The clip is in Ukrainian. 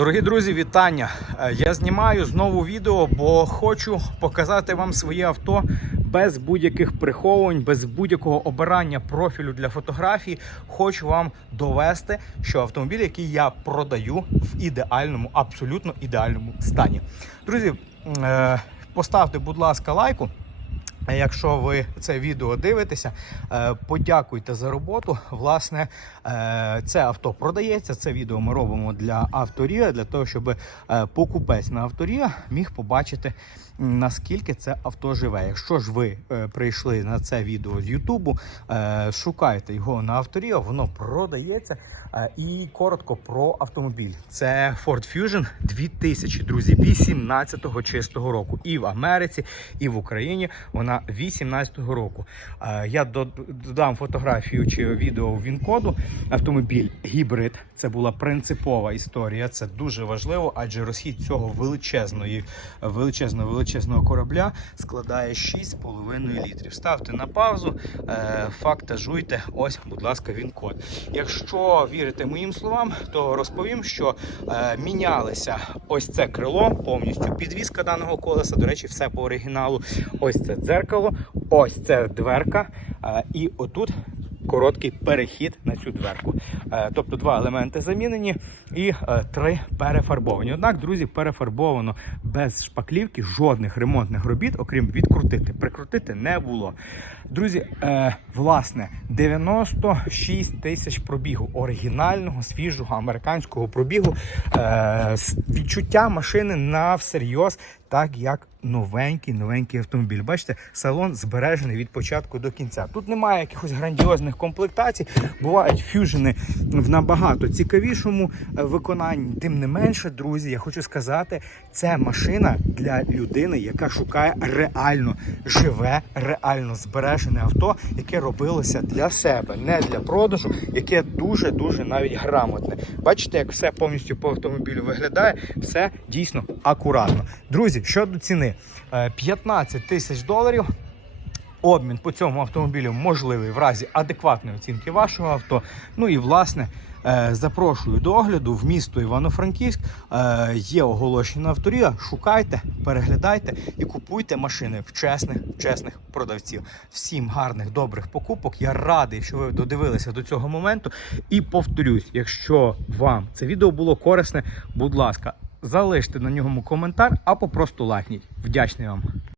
Дорогі друзі, вітання! Е, Я знімаю знову відео, бо хочу показати вам своє авто без будь-яких приховувань, без будь-якого обирання профілю для фотографій. Хочу вам довести, що автомобіль, який я продаю, в ідеальному, абсолютно ідеальному стані. Друзі, е, поставте, будь ласка, лайку. Якщо ви це відео дивитеся, е, подякуйте за роботу. Власне, е, це авто продається. Це відео ми робимо для авторія, для того, щоб е, покупець на авторія міг побачити наскільки це авто живе. Якщо ж ви прийшли на це відео з Ютубу, шукайте його на авторія, воно продається. І коротко про автомобіль. Це Ford Fusion 2000, друзі, 18-го чистого року. І в Америці, і в Україні вона 18-го року. Е, Я додам фотографію чи відео в він-коду. Автомобіль гібрид. Це була принципова історія. Це дуже важливо, адже розхід цього величезної, величезного величезного корабля складає 6,5 літрів. Ставте на паузу, е, фактажуйте. Ось, будь ласка, він-код. Якщо вірите моїм словам, то розповім, що е, мінялися ось це крило, повністю підвізка даного колеса. До речі, все по оригіналу. Ось це дзеркало, ось це дверка. е, і отут. Короткий перехід на цю дверку. Е, Тобто два елементи замінені і е, три перефарбовані. Однак, друзі, перефарбовано без шпаклівки, жодних ремонтних робіт, окрім відкрутити. Прикрутити не було. Друзі, власне, 96 тисяч пробігу оригінального, свіжого американського пробігу. Відчуття машини на всерйоз, так як новенький новенький автомобіль. Бачите, салон збережений від початку до кінця. Тут немає якихось грандіозних комплектацій. Бувають фюжени в набагато цікавішому е, виконанні. Тим не менше, друзі, я хочу сказати, це машина для людини, яка шукає реально живе, реально збережене авто, яке робилося для себе, не для продажу, яке дуже дуже навіть грамотне. Бачите, як все повністю по автомобілю виглядає, все дійсно акуратно. Друзі, щодо ціни, е, 15 тисяч доларів. Обмін по цьому автомобілю можливий в разі адекватної оцінки вашого авто. Ну і власне е, запрошую до огляду в місто Івано-Франківськ. Е, Є оголошення авторія. Шукайте, переглядайте і купуйте машини в чесних, чесних продавців. Всім гарних, добрих покупок. Я радий, що ви додивилися до цього моменту. І повторюсь, якщо вам це відео було корисне, будь ласка, залиште на ньому коментар або просто лайкніть. Вдячний вам.